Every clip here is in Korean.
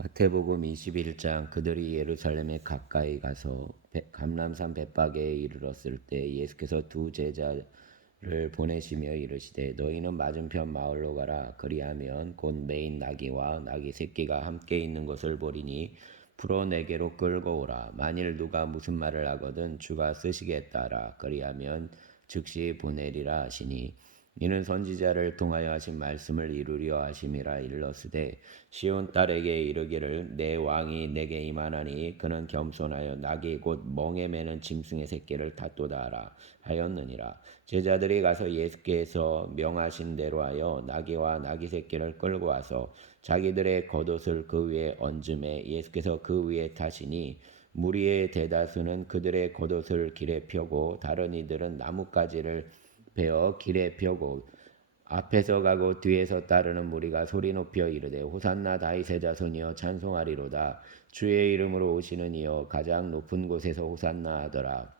마태복음 21장. 그들이 예루살렘에 가까이 가서 감람산 벳박에 이르렀을 때 예수께서 두 제자를 보내시며 이르시되 너희는 맞은편 마을로 가라. 그리하면 곧 매인 나귀와 나귀 새끼가 함께 있는 것을 보리니 풀어 내게로 끌고 오라. 만일 누가 무슨 말을 하거든 주가 쓰시겠다라. 그리하면 즉시 보내리라 하시니 이는 선지자를 통하여 하신 말씀을 이루려 하심이라. 일러스되 시온 딸에게 이르기를 내 왕이 내게 임하나니 그는 겸손하여 나귀 곧 멍에 매는 짐승의 새끼를 탔도다 하라 하였느니라. 제자들이 가서 예수께서 명하신 대로 하여 나귀와 나귀 새끼를 끌고 와서 자기들의 겉옷을 그 위에 얹음에 예수께서 그 위에 타시니 무리의 대다수는 그들의 겉옷을 길에 펴고 다른 이들은 나뭇가지를 베어 길에 펴고 앞에서 가고 뒤에서 따르는 무리가 소리 높여 이르되 호산나 다윗의 자손이여 찬송하리로다. 주의 이름으로 오시는 이여 가장 높은 곳에서 호산나 하더라.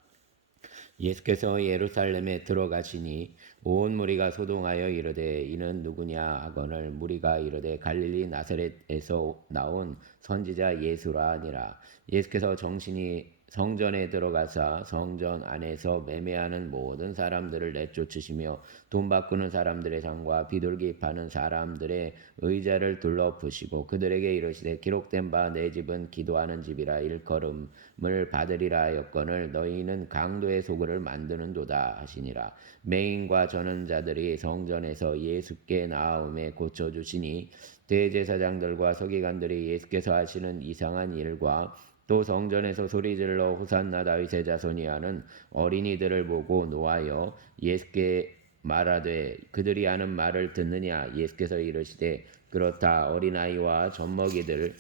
예수께서 예루살렘에 들어가시니 온 무리가 소동하여 이르되 이는 누구냐 하거늘 무리가 이르되 갈릴리 나사렛에서 나온 선지자 예수라 하니라. 예수께서 정신이 성전에 들어가사 성전 안에서 매매하는 모든 사람들을 내쫓으시며 돈 바꾸는 사람들의 상과 비둘기 파는 사람들의 의자를 둘러부시고 그들에게 이르시되 기록된 바 내 집은 기도하는 집이라 일컬음을 받으리라 하였거늘 너희는 강도의 소굴을 만드는도다 하시니라. 맹인과 전원자들이 성전에서 예수께 나아오매 고쳐주시니 대제사장들과 서기관들이 예수께서 하시는 이상한 일과 또 성전에서 소리질러 호산나 다윗의 자손이 하는 어린이들을 보고 노하여 예수께 말하되 그들이 하는 말을 듣느냐. 예수께서 이르시되 그렇다. 어린아이와 젖먹이들의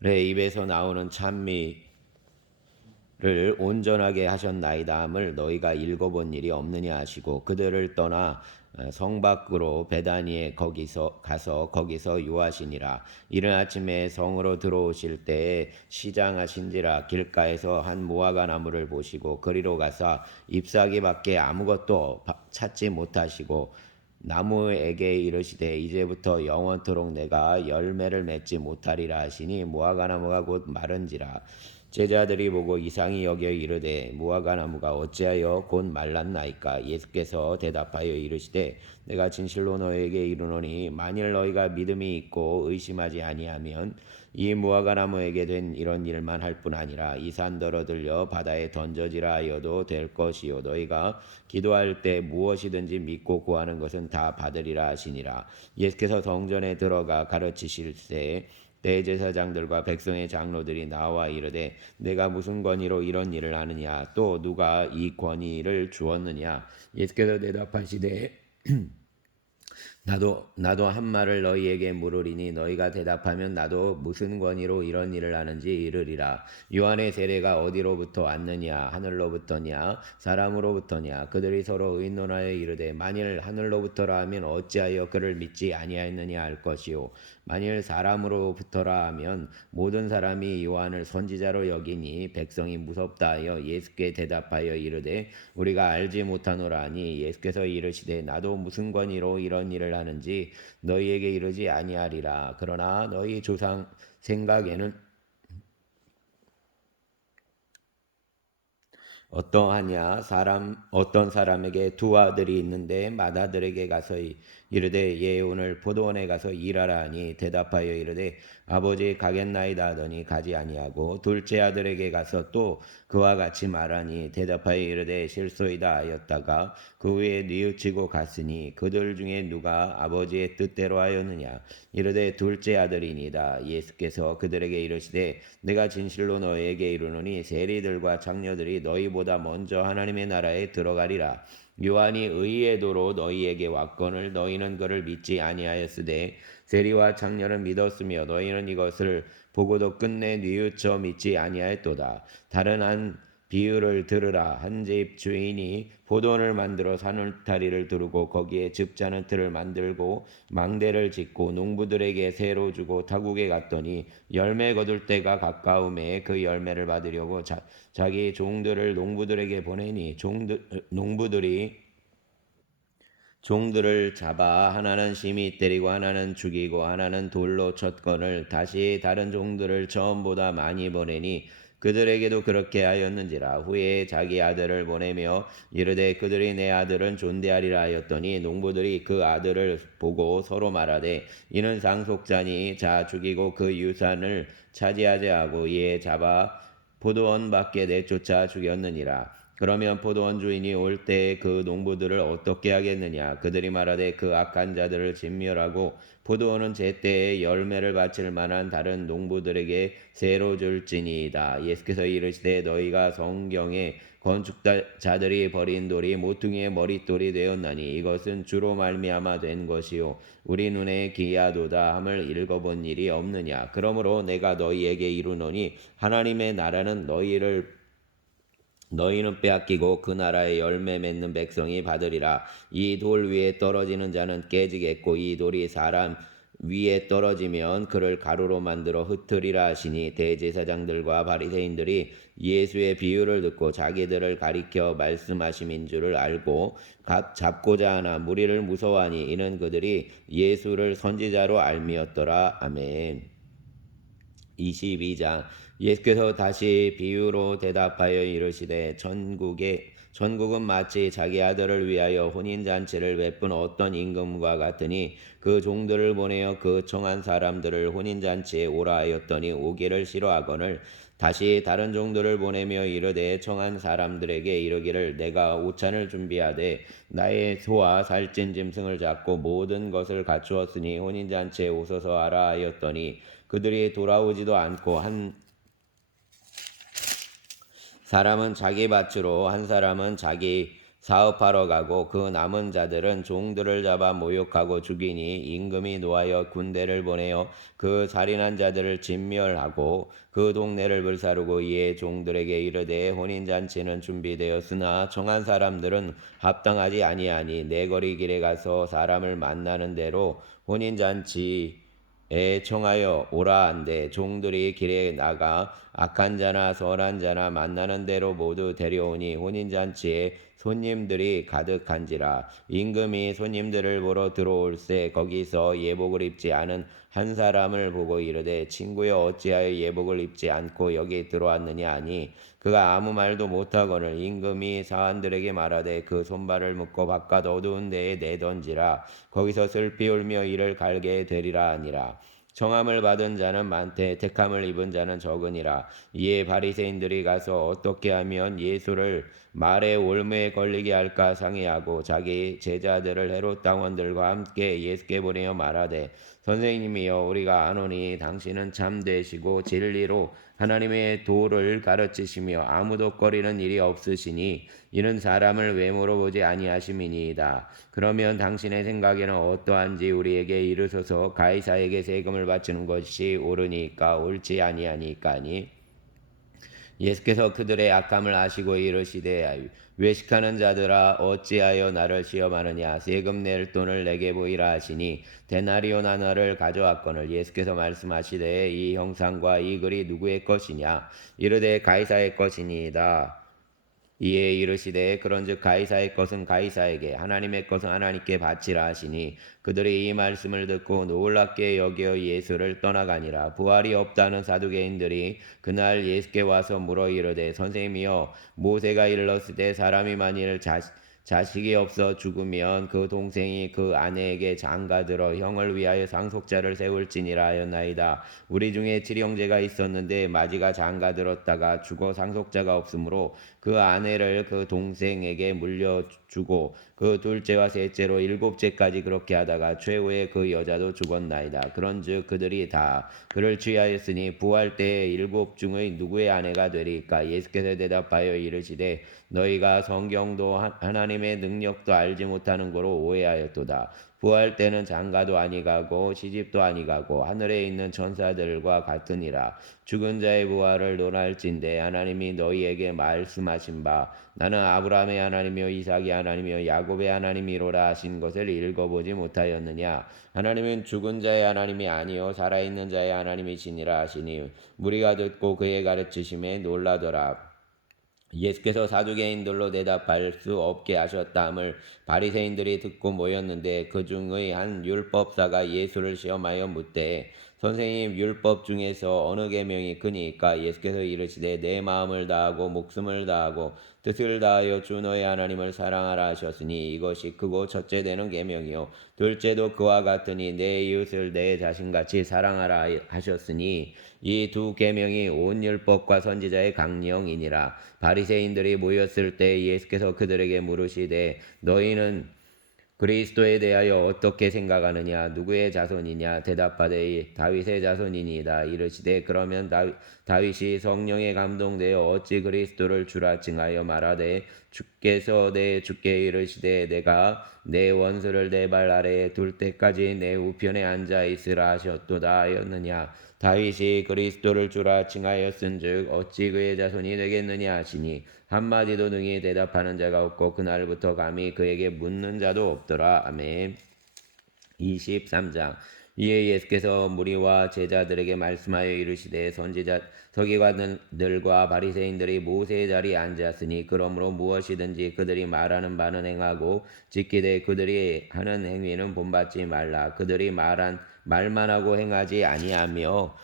입에서 나오는 찬미를 온전하게 하셨나이다 함을 너희가 읽어본 일이 없느냐 하시고 그들을 떠나 성 밖으로 베다니에 가서 거기서 유하시니라. 이른 아침에 성으로 들어오실 때에 시장하신지라. 길가에서 한 무화과 나무를 보시고 그리로 가서 잎사귀밖에 아무것도 찾지 못하시고 나무에게 이르시되 이제부터 영원토록 내가 열매를 맺지 못하리라 하시니 무화과 나무가 곧 마른지라. 제자들이 보고 이상히 여겨 이르되 무화과 나무가 어찌하여 곧 말랐나이까. 예수께서 대답하여 이르시되 내가 진실로 너희에게 이르노니 만일 너희가 믿음이 있고 의심하지 아니하면 이 무화과 나무에게 된 이런 일만 할 뿐 아니라 이 산더러 들려 바다에 던져지라 하여도 될 것이요 너희가 기도할 때 무엇이든지 믿고 구하는 것은 다 받으리라 하시니라. 예수께서 성전에 들어가 가르치실새 대제사장들과 백성의 장로들이 나와 이르되 내가 무슨 권위로 이런 일을 하느냐 또 누가 이 권위를 주었느냐. 예수께서 대답하시되 나도 한 말을 너희에게 물으리니 너희가 대답하면 나도 무슨 권위로 이런 일을 하는지 이르리라. 요한의 세례가 어디로부터 왔느냐 하늘로부터냐 사람으로부터냐. 그들이 서로 의논하여 이르되 만일 하늘로부터라 하면 어찌하여 그를 믿지 아니하였느냐 할 것이요 만일 사람으로부터라 하면 모든 사람이 요한을 선지자로 여기니 백성이 무섭다 하여 예수께 대답하여 이르되 우리가 알지 못하노라 하니 예수께서 이르시되 나도 무슨 권위로 이런 일을 하는지 너희에게 이르지 아니하리라. 그러나 너희 조상 생각에는 어떠하냐. 어떤 사람에게 두 아들이 있는데 맏아들에게 가서 이르되 얘 오늘 포도원에 가서 일하라 하니 대답하여 이르되 아버지 가겠나이다 하더니 가지 아니하고 둘째 아들에게 가서 또 그와 같이 말하니 대답하여 이르되 실소이다 하였다가 그 후에 뉘우치고 갔으니 그들 중에 누가 아버지의 뜻대로 하였느냐. 이르되 둘째 아들이니이다. 예수께서 그들에게 이르시되 내가 진실로 너희에게 이르노니 세리들과 장녀들이 너희보다 먼저 하나님의 나라에 들어가리라. 요한이 의의 도로 너희에게 왔거늘 너희는 그를 믿지 아니하였으되 세리와 장녀는 믿었으며 너희는 이것을 보고도 끝내 뉘우쳐 믿지 아니하였도다. 다른 한 비유를 들으라. 한 집 주인이 포도원을 만들어 산울타리를 두르고 거기에 즙자는 틀을 만들고 망대를 짓고 농부들에게 새로 주고 타국에 갔더니 열매 거둘 때가 가까움에 그 열매를 받으려고 자기 종들을 농부들에게 보내니 농부들이 종들을 잡아 하나는 심히 때리고 하나는 죽이고 하나는 돌로 쳤거늘 다시 다른 종들을 처음보다 많이 보내니 그들에게도 그렇게 하였는지라. 후에 자기 아들을 보내며 이르되 그들이 내 아들은 존대하리라 하였더니 농부들이 그 아들을 보고 서로 말하되 이는 상속자니 자 죽이고 그 유산을 차지하게 하고 이에 잡아 포도원 밖에 내쫓아 죽였느니라. 그러면 포도원 주인이 올 때에 그 농부들을 어떻게 하겠느냐? 그들이 말하되 그 악한 자들을 진멸하고 포도원은 제때에 열매를 바칠 만한 다른 농부들에게 새로 줄지니이다. 예수께서 이르시되 너희가 성경에 건축자들이 버린 돌이 모퉁이의 머릿돌이 되었나니 이것은 주로 말미암아 된 것이요 우리 눈에 기이하도다 함을 읽어본 일이 없느냐. 그러므로 내가 너희에게 이르노니 하나님의 나라는 너희는 빼앗기고 그 나라의 열매 맺는 백성이 받으리라. 이 돌 위에 떨어지는 자는 깨지겠고 이 돌이 사람 위에 떨어지면 그를 가루로 만들어 흩으리라 하시니 대제사장들과 바리새인들이 예수의 비유를 듣고 자기들을 가리켜 말씀하심인 줄을 알고 잡고자 하나 무리를 무서워하니 이는 그들이 예수를 선지자로 알미었더라. 아멘. 22장. 예수께서 다시 비유로 대답하여 이르시되 천국은 마치 자기 아들을 위하여 혼인잔치를 베푼 어떤 임금과 같으니 그 종들을 보내어 그 청한 사람들을 혼인잔치에 오라 하였더니 오기를 싫어하거늘 다시 다른 종들을 보내며 이르되 청한 사람들에게 이르기를 내가 오찬을 준비하되 나의 소와 살찐 짐승을 잡고 모든 것을 갖추었으니 혼인잔치에 오소서 하라 하였더니 그들이 돌아오지도 않고 한 사람은 자기 밭으로 한 사람은 자기 사업하러 가고 그 남은 자들은 종들을 잡아 모욕하고 죽이니 임금이 노하여 군대를 보내어 그 살인한 자들을 진멸하고 그 동네를 불사르고 이에 종들에게 이르되 혼인잔치는 준비되었으나 정한 사람들은 합당하지 아니하니 내 거리 길에 가서 사람을 만나는 대로 혼인잔치 청하여 오라 한데 종들이 길에 나가 악한 자나 선한 자나 만나는 대로 모두 데려오니 혼인잔치에 손님들이 가득한지라. 임금이 손님들을 보러 들어올새 거기서 예복을 입지 않은 한 사람을 보고 이르되 친구여 어찌하여 예복을 입지 않고 여기 들어왔느냐 하니 그가 아무 말도 못하거늘 임금이 사환들에게 말하되 그 손발을 묶고 바깥 어두운 데에 내던지라. 거기서 슬피 울며 이를 갈게 되리라 하니라. 청함을 받은 자는 많되 택함을 입은 자는 적으니라. 이에 바리새인들이 가서 어떻게 하면 예수를 말의 올무에 걸리게 할까 상의하고 자기 제자들을 헤롯 당원들과 함께 예수께 보내어 말하되 선생님이여 우리가 아노니 당신은 참되시고 진리로 하나님의 도를 가르치시며 아무도 꺼리는 일이 없으시니 이는 사람을 외모로 보지 아니하심이니이다. 그러면 당신의 생각에는 어떠한지 우리에게 이르소서. 가이사에게 세금을 바치는 것이 옳으니까 옳지 아니하니까니. 예수께서 그들의 악함을 아시고 이르시되 외식하는 자들아 어찌하여 나를 시험하느냐. 세금 낼 돈을 내게 보이라 하시니 데나리온 하나를 가져왔거늘 예수께서 말씀하시되 이 형상과 이 글이 누구의 것이냐. 이르되 가이사의 것이니이다. 이에 이르시되 그런즉 가이사의 것은 가이사에게 하나님의 것은 하나님께 바치라 하시니 그들이 이 말씀을 듣고 놀랍게 여겨 예수를 떠나가니라. 부활이 없다는 사두개인들이 그날 예수께 와서 물어 이르되 선생님이여 모세가 일렀으되 사람이 만일 자식이 없어 죽으면 그 동생이 그 아내에게 장가들어 형을 위하여 상속자를 세울지니라 하였나이다. 우리 중에 칠형제가 있었는데 마지가 장가들었다가 죽어 상속자가 없으므로 그 아내를 그 동생에게 물려주고 그 둘째와 셋째로 일곱째까지 그렇게 하다가 최후에 그 여자도 죽었나이다. 그런즉 그들이 다 그를 취하였으니 부활 때에 일곱 중의 누구의 아내가 되리까. 예수께서 대답하여 이르시되 너희가 성경도 하나님의 능력도 알지 못하는 거로 오해하였도다. 부활 때는 장가도 아니가고 시집도 아니가고 하늘에 있는 천사들과 같으니라. 죽은 자의 부활을 논할진대 하나님이 너희에게 말씀하신 바 나는 아브라함의 하나님이요 이삭의 하나님이요 야곱의 하나님이로라 하신 것을 읽어보지 못하였느냐. 하나님은 죽은 자의 하나님이 아니요 살아있는 자의 하나님이시니라 하시니 무리가 듣고 그의 가르치심에 놀라더라. 예수께서 사두개인들로 대답할 수 없게 하셨다함을 바리새인들이 듣고 모였는데 그 중의 한 율법사가 예수를 시험하여 묻되 선생님, 율법 중에서 어느 계명이 크니까? 예수께서 이르시되 내 마음을 다하고 목숨을 다하고 뜻을 다하여 주 너의 하나님을 사랑하라 하셨으니 이것이 크고 첫째 되는 계명이요 둘째도 그와 같으니 내 이웃을 내 자신같이 사랑하라 하셨으니 이 두 계명이 온 율법과 선지자의 강령이니라. 바리새인들이 모였을 때 예수께서 그들에게 물으시되 너희는 그리스도에 대하여 어떻게 생각하느냐? 누구의 자손이냐? 대답하되 다윗의 자손이니이다. 이르시되 그러면 다윗이 성령에 감동되어 어찌 그리스도를 주라 칭하여 말하되 주께서 내 주께 이르시되 내가 내 원수를 내 발 아래에 둘 때까지 내 우편에 앉아 있으라 하셨도다 하였느냐? 다윗이 그리스도를 주라 칭하였은즉 어찌 그의 자손이 되겠느냐 하시니 한마디도 능히 대답하는 자가 없고 그날부터 감히 그에게 묻는 자도 없더라. 아멘. 23장. 이에 예수께서 무리와 제자들에게 말씀하여 이르시되 선지자 서기관들과 바리새인들이 모세의 자리에 앉았으니 그러므로 무엇이든지 그들이 말하는 바는 행하고 지키되 그들이 하는 행위는 본받지 말라. 그들이 말만 하고 행하지 아니하며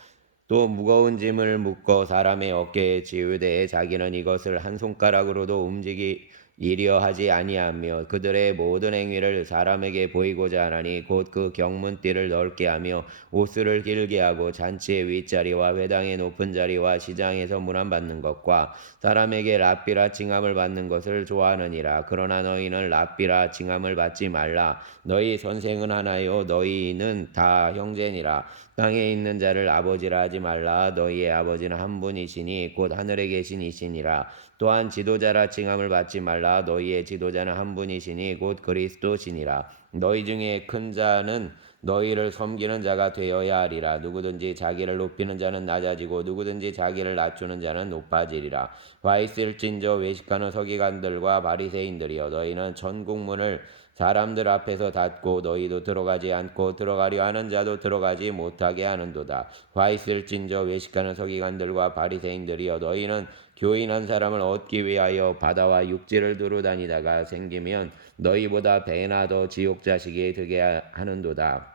또 무거운 짐을 묶어 사람의 어깨에 지우되 자기는 이것을 한 손가락으로도 움직이려 하지 아니하며 그들의 모든 행위를 사람에게 보이고자 하나니 곧 그 경문띠를 넓게 하며 옷을 길게 하고 잔치의 윗자리와 회당의 높은 자리와 시장에서 문안받는 것과 사람에게 랍비라 칭함을 받는 것을 좋아하느니라. 그러나 너희는 랍비라 칭함을 받지 말라. 너희 선생은 하나요 너희는 다 형제니라. 땅에 있는 자를 아버지라 하지 말라. 너희의 아버지는 한 분이시니 곧 하늘에 계신 이시니라. 또한 지도자라 칭함을 받지 말라. 너희의 지도자는 한 분이시니 곧 그리스도시니라. 너희 중에 큰 자는 너희를 섬기는 자가 되어야 하리라. 누구든지 자기를 높이는 자는 낮아지고 누구든지 자기를 낮추는 자는 높아지리라. 와 있을진저 외식하는 서기관들과 바리새인들이여 너희는 천국문을 사람들 앞에서 닫고 너희도 들어가지 않고 들어가려 하는 자도 들어가지 못하게 하는도다. 화 있을진저 외식하는 서기관들과 바리새인들이여 너희는 교인 한 사람을 얻기 위하여 바다와 육지를 두루 다니다가 생기면 너희보다 배나 더 지옥 자식이 되게 하는도다.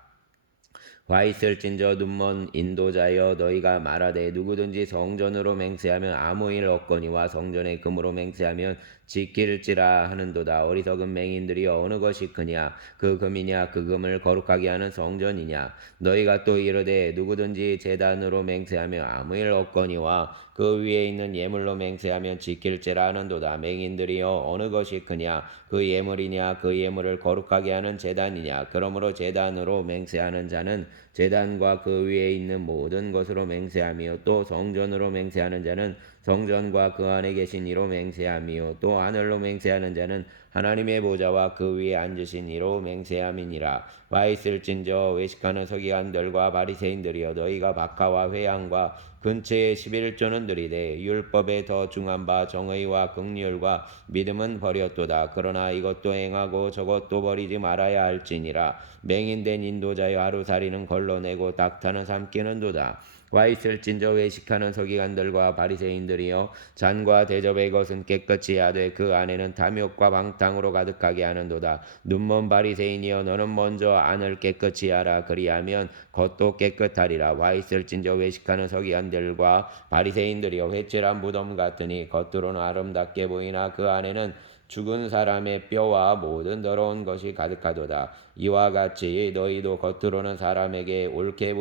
화 있을진저 눈먼 인도자여 너희가 말하되 누구든지 성전으로 맹세하면 아무 일 없거니와 성전의 금으로 맹세하면 지킬지라 하는도다. 어리석은 맹인들이 어느 것이 크냐? 그 금이냐? 그 금을 거룩하게 하는 성전이냐? 너희가 또 이르되 누구든지 제단으로 맹세하며 아무 일 없거니와 그 위에 있는 예물로 맹세하면 지킬지라 하는도다. 맹인들이여 어느 것이 크냐? 그 예물이냐? 그 예물을 거룩하게 하는 제단이냐? 그러므로 제단으로 맹세하는 자는 제단과 그 위에 있는 모든 것으로 맹세하며 또 성전으로 맹세하는 자는 성전과 그 안에 계신 이로 맹세하며 또 하늘로 맹세하는 자는 하나님의 보좌와 그 위에 앉으신 이로 맹세함이니라. 와 있을진저 외식하는 서기관들과 바리새인들이여 너희가 박하와 회양과 근처에 11조는 들이되 율법에 더 중한 바 정의와 긍휼과 믿음은 버렸도다. 그러나 이것도 행하고 저것도 버리지 말아야 할지니라. 맹인된 인도자여 하루살이는 걸러내고 닥타는 삼키는도다. 와 있을진저 외식하는 서기관들과 바리새인들이여 잔과 대접의 것은 깨끗이 하되 그 안에는 탐욕과 방탕으로 가득하게 하는도다. 눈먼 바리새인이여 너는 먼저 안을 깨끗이 하라. 그리하면 겉도 깨끗하리라. 와 있을진저 외식하는 서기관들과 바리새인들이여 회칠한 무덤 같으니 겉으로는 아름답게 보이나 그 안에는 죽은 사람의 뼈와 모든 더러운 것이 가득하도다. 이와 같이 너희도 겉으로는 사람에게 옳게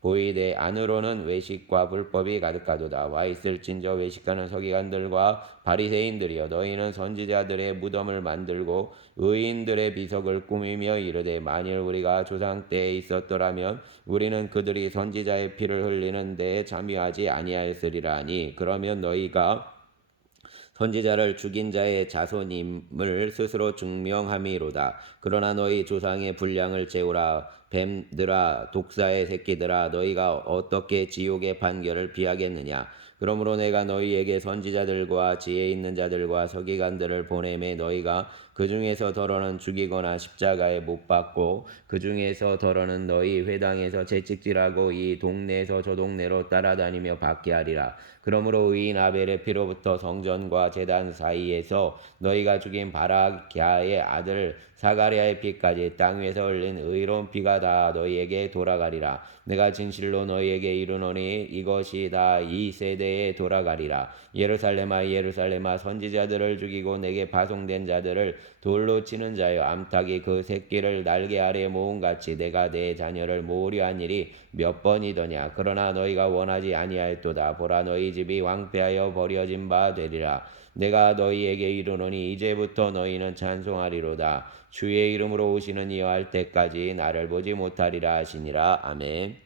보이되 안으로는 외식과 불법이 가득하도다. 와 있을진저 외식하는 서기관들과 바리새인들이여 너희는 선지자들의 무덤을 만들고 의인들의 비석을 꾸미며 이르되 만일 우리가 조상 때에 있었더라면 우리는 그들이 선지자의 피를 흘리는 데에 참여하지 아니하였으리라 하니 그러면 너희가 선지자를 죽인 자의 자손임을 스스로 증명함이로다. 그러나 너희 조상의 분량을 채우라. 뱀들아 독사의 새끼들아 너희가 어떻게 지옥의 판결을 피하겠느냐. 그러므로 내가 너희에게 선지자들과 지혜 있는 자들과 서기관들을 보내매 너희가 그 중에서 더러는 죽이거나 십자가에 못 박고 그 중에서 더러는 너희 회당에서 채찍질하고 이 동네에서 저 동네로 따라다니며 받게 하리라. 그러므로 의인 아벨의 피로부터 성전과 제단 사이에서 너희가 죽인 바라기아의 아들 사가랴의 피까지 땅 위에서 흘린 의로운 피가 다 너희에게 돌아가리라. 내가 진실로 너희에게 이르노니 이것이 다 이 세대에 돌아가리라. 예루살렘아 예루살렘아 선지자들을 죽이고 내게 파송된 자들을 돌로 치는 자여 암탉이 그 새끼를 날개 아래 모음같이 내가 내 자녀를 모으려 한 일이 몇 번이더냐. 그러나 너희가 원하지 아니하였도다. 보라 너희 집이 황폐하여 버려진 바 되리라. 내가 너희에게 이르노니 이제부터 너희는 찬송하리로다. 주의 이름으로 오시는 이여 할 때까지 나를 보지 못하리라 하시니라. 아멘.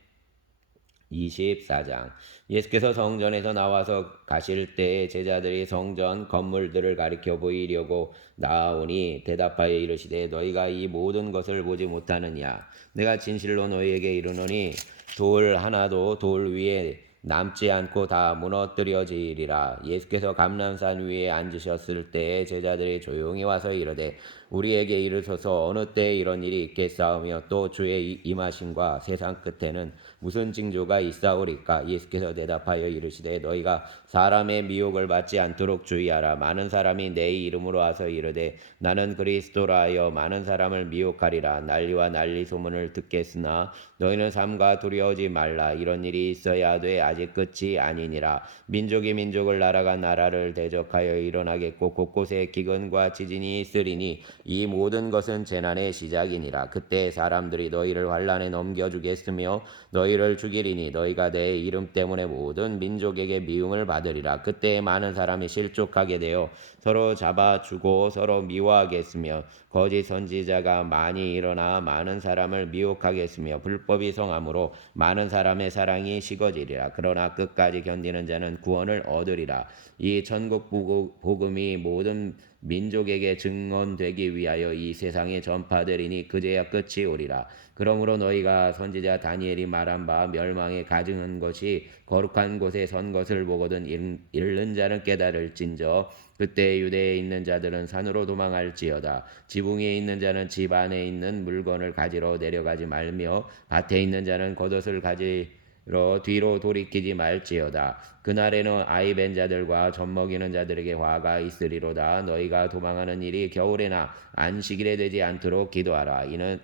24장. 예수께서 성전에서 나와서 가실 때에 제자들이 성전 건물들을 가리켜 보이려고 나아오니 대답하여 이르시되 너희가 이 모든 것을 보지 못하느냐. 내가 진실로 너희에게 이르노니 돌 하나도 돌 위에 남지 않고 다 무너뜨려지리라. 예수께서 감람산 위에 앉으셨을 때에 제자들이 조용히 와서 이르되 우리에게 이르소서 어느 때에 이런 일이 있겠사오며 또 주의 임하심과 세상 끝에는 무슨 징조가 있사오리까. 예수께서 대답하여 이르시되 너희가 사람의 미혹을 받지 않도록 주의하라. 많은 사람이 내 이름으로 와서 이르되 나는 그리스도라 하여 많은 사람을 미혹하리라. 난리와 난리 소문을 듣겠으나 너희는 삼가 두려워하지 말라. 이런 일이 있어야 돼 아직 끝이 아니니라. 민족이 민족을 나라가 나라를 대적하여 일어나겠고 곳곳에 기근과 지진이 있으리니 이 모든 것은 재난의 시작이니라. 그때 사람들이 너희를 환난에 넘겨주겠으며 너희를 죽이리니 너희가 내 이름 때문에 모든 민족에게 미움을 받으리라. 그때 많은 사람이 실족하게 되어 서로 잡아주고 서로 미워하겠으며 거짓 선지자가 많이 일어나 많은 사람을 미혹하겠으며 불법이 성함으로 많은 사람의 사랑이 식어지리라. 그러나 끝까지 견디는 자는 구원을 얻으리라. 이 천국 복음이 모든 민족에게 증언되기 위하여 이 세상에 전파되리니 그제야 끝이 오리라. 그러므로 너희가 선지자 다니엘이 말한 바 멸망에 가증한 것이 거룩한 곳에 선 것을 보거든 읽는 자는 깨달을진저 그때 유대에 있는 자들은 산으로 도망할지어다. 지붕에 있는 자는 집 안에 있는 물건을 가지러 내려가지 말며 밭에 있는 자는 겉옷을 가지러 뒤로 돌이키지 말지어다. 그날에는 아이 벤 자들과 젖먹이는 자들에게 화가 있으리로다. 너희가 도망하는 일이 겨울에나 안식일에 되지 않도록 기도하라. 이는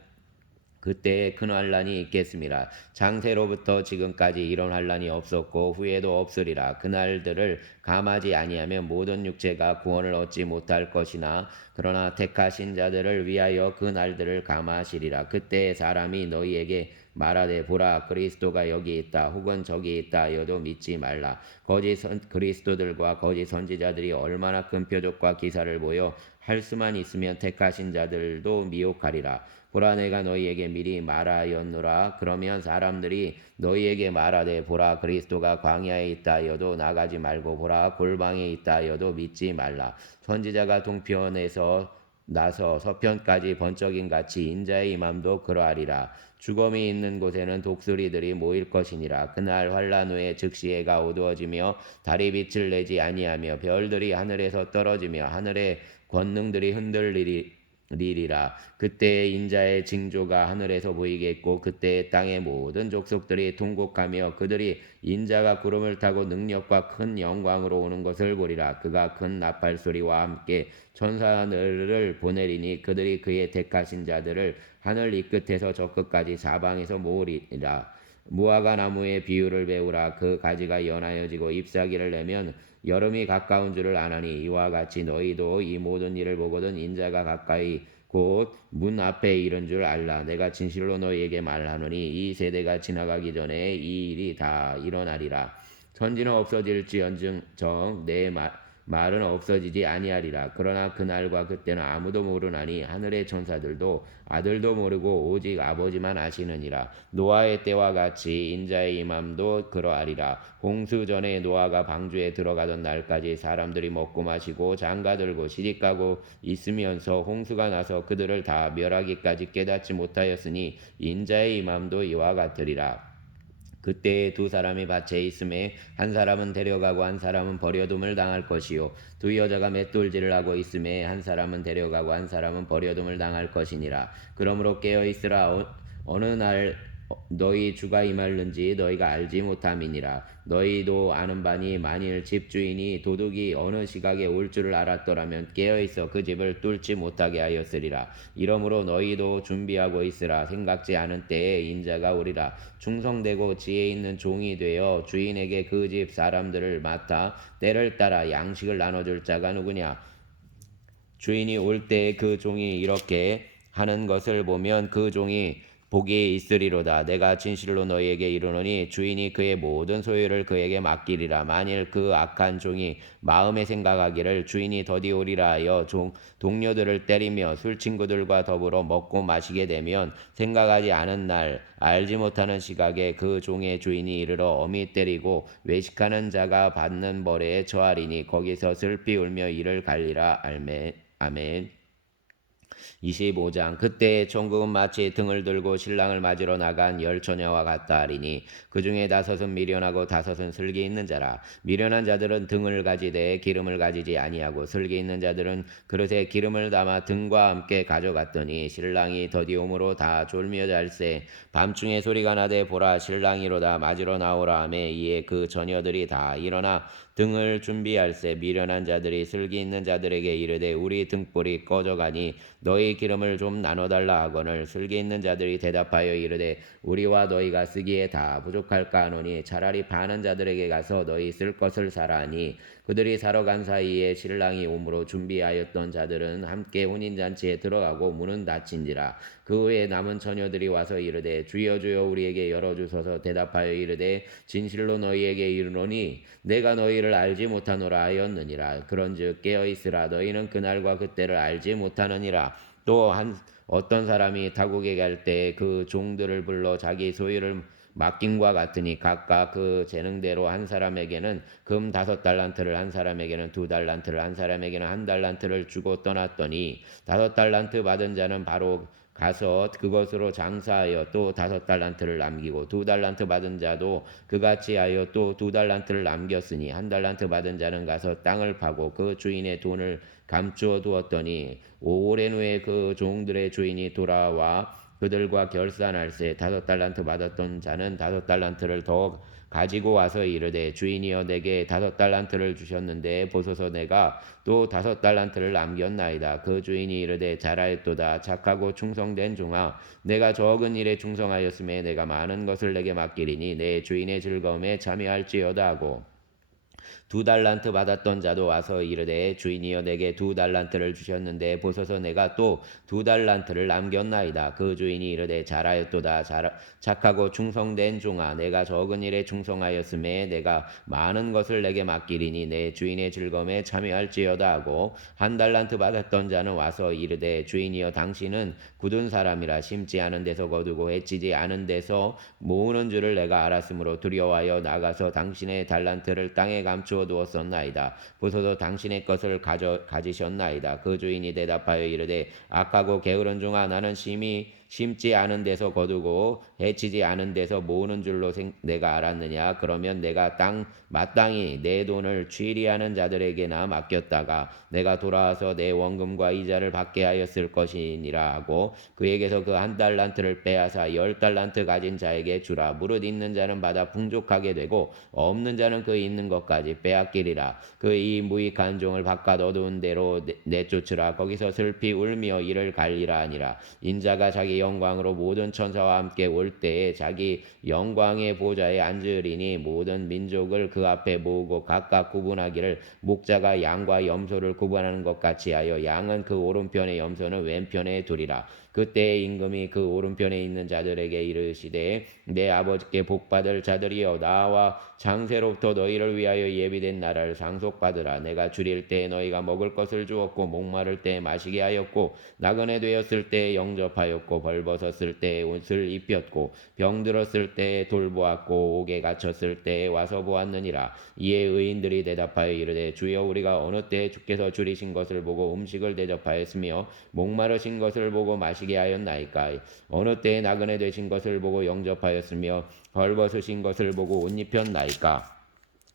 그때에 큰 환란이 있겠습니다. 창세로부터 지금까지 이런 환란이 없었고 후에도 없으리라. 그날들을 감하지 아니하면 모든 육체가 구원을 얻지 못할 것이나 그러나 택하신 자들을 위하여 그 날들을 감하시리라. 그때 사람이 너희에게 말하되 보라 그리스도가 여기 있다 혹은 저기 있다 하여도 믿지 말라. 거짓 그리스도들과 거짓 선지자들이 얼마나 큰 표적과 기사를 보여 할 수만 있으면 택하신 자들도 미혹하리라. 보라 내가 너희에게 미리 말하였노라. 그러면 사람들이 너희에게 말하되 보라 그리스도가 광야에 있다 하여도 나가지 말고 보라 골방에 있다 하여도 믿지 말라. 선지자가 동편에서 나서 서편까지 번쩍인 같이 인자의 임함도 그러하리라. 죽음이 있는 곳에는 독수리들이 모일 것이니라. 그날 환란 후에 즉시 해가 어두워지며 달이 빛을 내지 아니하며 별들이 하늘에서 떨어지며 하늘의 권능들이 흔들리리라. 그때 인자의 징조가 하늘에서 보이겠고 그때 땅의 모든 족속들이 통곡하며 그들이 인자가 구름을 타고 능력과 큰 영광으로 오는 것을 보리라. 그가 큰 나팔 소리와 함께 천사들을 보내리니 그들이 그의 택하신 자들을 하늘 이 끝에서 저 끝까지 사방에서 모으리라. 무화과 나무의 비유를 배우라. 그 가지가 연하여지고 잎사귀를 내면 여름이 가까운 줄을 아나니 이와 같이 너희도 이 모든 일을 보거든 인자가 가까이 곧 문 앞에 이른 줄 알라. 내가 진실로 너희에게 말하노니 이 세대가 지나가기 전에 이 일이 다 일어나리라. 천지는 없어질지언정 말은 없어지지 아니하리라. 그러나 그날과 그때는 아무도 모르나니 하늘의 천사들도 아들도 모르고 오직 아버지만 아시느니라. 노아의 때와 같이 인자의 임함도 그러하리라. 홍수 전에 노아가 방주에 들어가던 날까지 사람들이 먹고 마시고 장가들고 시집가고 있으면서 홍수가 나서 그들을 다 멸하기까지 깨닫지 못하였으니 인자의 임함도 이와 같으리라. 그때에 두 사람이 밭에 있음에 한 사람은 데려가고 한 사람은 버려둠을 당할 것이요 두 여자가 맷돌질을 하고 있음에 한 사람은 데려가고 한 사람은 버려둠을 당할 것이니라. 그러므로 깨어 있으라. 어느 날 너희 주가 임할는지 너희가 알지 못함이니라. 너희도 아는 바니 만일 집주인이 도둑이 어느 시각에 올 줄을 알았더라면 깨어있어 그 집을 뚫지 못하게 하였으리라. 이러므로 너희도 준비하고 있으라. 생각지 않은 때에 인자가 오리라. 충성되고 지혜 있는 종이 되어 주인에게 그 집 사람들을 맡아 때를 따라 양식을 나눠줄 자가 누구냐. 주인이 올 때 그 종이 이렇게 하는 것을 보면 그 종이 복이 있으리로다. 내가 진실로 너희에게 이르노니 주인이 그의 모든 소유를 그에게 맡기리라. 만일 그 악한 종이 마음에 생각하기를 주인이 더디 오리라 하여 동료들을 때리며 술 친구들과 더불어 먹고 마시게 되면 생각하지 않은 날 알지 못하는 시각에 그 종의 주인이 이르러 엄히 때리고 외식하는 자가 받는 벌에 처하리니 거기서 슬피 울며 이를 갈리라. 아멘. 25장. 그때 천국은 마치 등을 들고 신랑을 맞으러 나간 열 처녀와 같다 하리니 그 중에 다섯은 미련하고 다섯은 슬기 있는 자라. 미련한 자들은 등을 가지되 기름을 가지지 아니하고 슬기 있는 자들은 그릇에 기름을 담아 등과 함께 가져갔더니 신랑이 더디옴으로 다 졸며 잘세. 밤중에 소리가 나되 보라 신랑이로다 맞으러 나오라 하매 이에 그 처녀들이 다 일어나 등을 준비할세. 미련한 자들이 슬기 있는 자들에게 이르되 우리 등불이 꺼져가니 너희 기름을 좀 나눠달라 하거늘 슬기 있는 자들이 대답하여 이르되 우리와 너희가 쓰기에 다 부족할까 하노니 차라리 파는 자들에게 가서 너희 쓸 것을 사라 하니 그들이 사러 간 사이에 신랑이 오므로 준비하였던 자들은 함께 혼인잔치에 들어가고 문은 닫힌지라. 그 후에 남은 처녀들이 와서 이르되 주여 주여 우리에게 열어주소서. 대답하여 이르되 진실로 너희에게 이르노니 내가 너희를 알지 못하노라 하였느니라. 그런즉 깨어있으라. 너희는 그날과 그때를 알지 못하느니라. 또 어떤 사람이 타국에 갈 때 그 종들을 불러 자기 소유를 맡김과 같으니 각각 그 재능대로 한 사람에게는 금 5달란트를 한 사람에게는 2달란트를 한 사람에게는 1달란트를 주고 떠났더니 5달란트 받은 자는 바로 가서 그것으로 장사하여 또 5달란트를 남기고 2달란트 받은 자도 그같이 하여 또 2달란트를 남겼으니 1달란트 받은 자는 가서 땅을 파고 그 주인의 돈을 감추어 두었더니 오랜 후에 그 종들의 주인이 돌아와 그들과 결산할세. 5달란트 받았던 자는 5달란트를 더 가지고 와서 이르되 주인이여 내게 5달란트를 주셨는데 보소서 내가 또 5달란트를 남겼나이다. 그 주인이 이르되 잘하였도다. 착하고 충성된 종아 내가 적은 일에 충성하였음에 내가 많은 것을 내게 맡기리니 내 주인의 즐거움에 참여할지어다 하고 2달란트 받았던 자도 와서 이르되 주인이여 내게 2달란트를 주셨는데 보소서 내가 또 2달란트를 남겼나이다. 그 주인이 이르되 잘하였도다. 착하고 충성된 종아 내가 적은 일에 충성하였음에 내가 많은 것을 내게 맡기리니 내 주인의 즐거움에 참여할지어다 하고 1달란트 받았던 자는 와서 이르되 주인이여 당신은 굳은 사람이라 심지 않은 데서 거두고 해치지 않은 데서 모으는 줄을 내가 알았으므로 두려워하여 나가서 당신의 달란트를 땅에 감추어 두었었나이다. 보소서 당신의 것을 가지셨나이다. 그 주인이 대답하여 이르되 악하고 게으른 종아 나는 심지 않은 데서 거두고 해치지 않은 데서 모으는 줄로 내가 알았느냐. 그러면 내가 마땅히 내 돈을 취리하는 자들에게나 맡겼다가 내가 돌아와서 내 원금과 이자를 받게 하였을 것이니라 하고 그에게서 그 1달란트를 빼앗아 10달란트 가진 자에게 주라. 무릇 있는 자는 받아 풍족하게 되고 없는 자는 그 있는 것까지 빼앗기리라. 그 이 무익한 종을 바깥 어두운 데로 내쫓으라. 거기서 슬피 울며 이를 갈리라 하니라. 인자가 자기 영광으로 모든 천사와 함께 올 때에 자기 영광의 보좌에 앉으리니 모든 민족을 그 앞에 모으고 각각 구분하기를 목자가 양과 염소를 구분하는 것 같이 하여 양은 그 오른편에 염소는 왼편에 두리라. 그때 임금이 그 오른편에 있는 자들에게 이르시되 내 아버지께 복받을 자들이여 나와 장세로부터 너희를 위하여 예비된 나라를 상속받으라. 내가 줄일 때 너희가 먹을 것을 주었고 목마를 때 마시게 하였고 나그네 되었을 때 영접하였고 벌벗었을 때 옷을 입혔고 병들었을 때 돌보았고 옥에 갇혔을 때 와서 보았느니라. 이에 의인들이 대답하여 이르되 주여 우리가 어느 때 주께서 줄이신 것을 보고 음식을 대접하였으며 목마르신 것을 보고 마시게 하였나이까. 어느 때 나그네 되신 것을 보고 영접하였으며 벌벗으신 것을 보고 옷 입혔나이까.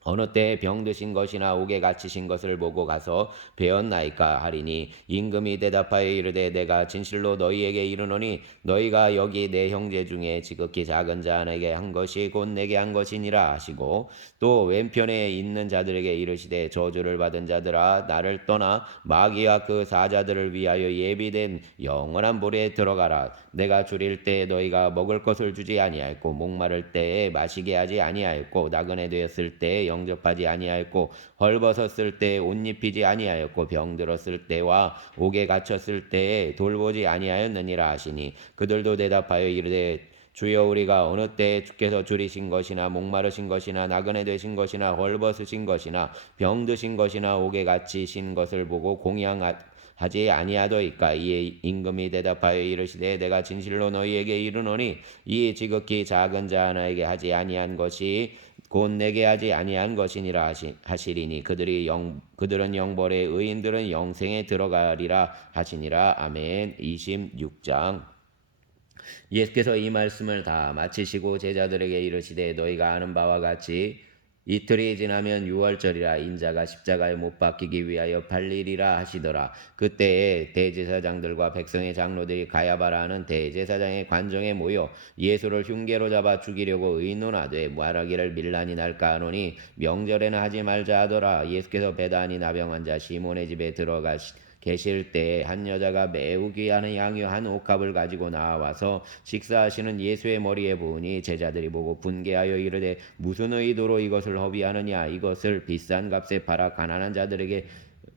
어느 때 병드신 것이나 옥에 갇히신 것을 보고 가서 배웠나이까 하리니 임금이 대답하여 이르되 내가 진실로 너희에게 이르노니 너희가 여기 내 형제 중에 지극히 작은 자에게 한 것이 곧 내게 한 것이니라 하시고 또 왼편에 있는 자들에게 이르시되 저주를 받은 자들아 나를 떠나 마귀와 그 사자들을 위하여 예비된 영원한 불에 들어가라. 내가 줄일 때 너희가 먹을 것을 주지 아니하였고 목마를 때에 마시게 하지 아니하였고 나그네 되었을 때 영접하지 아니하였고 헐벗었을 때 옷 입히지 아니하였고 병들었을 때와 옥에 갇혔을 때에 돌보지 아니하였느니라 하시니 그들도 대답하여 이르되 주여 우리가 어느 때 주께서 줄이신 것이나 목마르신 것이나 나그네 되신 것이나 헐벗으신 것이나 병드신 것이나 옥에 갇히신 것을 보고 공양하지 아니하더이까. 이에 임금이 대답하여 이르시되 내가 진실로 너희에게 이르노니 이 지극히 작은 자 하나에게 하지 아니한 것이 곧 내게 하지 아니한 것이니라 하시리니 그들은 영벌에 의인들은 영생에 들어가리라 하시니라. 아멘. 26장. 예수께서 이 말씀을 다 마치시고 제자들에게 이르시되 너희가 아는 바와 같이 이틀이 지나면 유월절이라 인자가 십자가에 못 박히기 위하여 팔리리라 하시더라. 그때에 대제사장들과 백성의 장로들이 가야바라는 대제사장의 관정에 모여 예수를 흉계로 잡아 죽이려고 의논하되 말하기를 밀란이 날까 하노니 명절에는 하지 말자 하더라. 예수께서 베다니 나병 환자 시몬의 집에 계실 때 한 여자가 매우 귀한 양유 한 옥합을 가지고 나와서 식사하시는 예수의 머리에 부으니 제자들이 보고 분개하여 이르되 무슨 의도로 이것을 허비하느냐. 이것을 비싼 값에 팔아 가난한 자들에게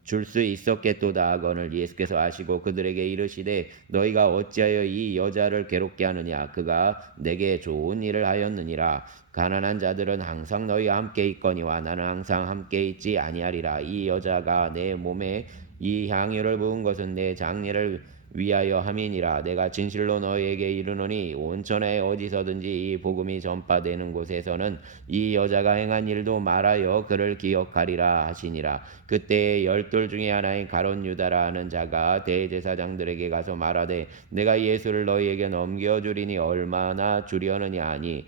줄 수 있었겠도다 하거늘 예수께서 아시고 그들에게 이르시되 너희가 어찌하여 이 여자를 괴롭게 하느냐. 그가 내게 좋은 일을 하였느니라. 가난한 자들은 항상 너희와 함께 있거니와 나는 항상 함께 있지 아니하리라. 이 여자가 내 몸에 이 향유를 부은 것은 내 장례를 위하여 함이니라. 내가 진실로 너희에게 이르노니 온천에 어디서든지 이 복음이 전파되는 곳에서는 이 여자가 행한 일도 말하여 그를 기억하리라 하시니라. 그때 12 중에 하나인 가룟 유다라 하는 자가 대제사장들에게 가서 말하되 내가 예수를 너희에게 넘겨주리니 얼마나 주려느냐 하니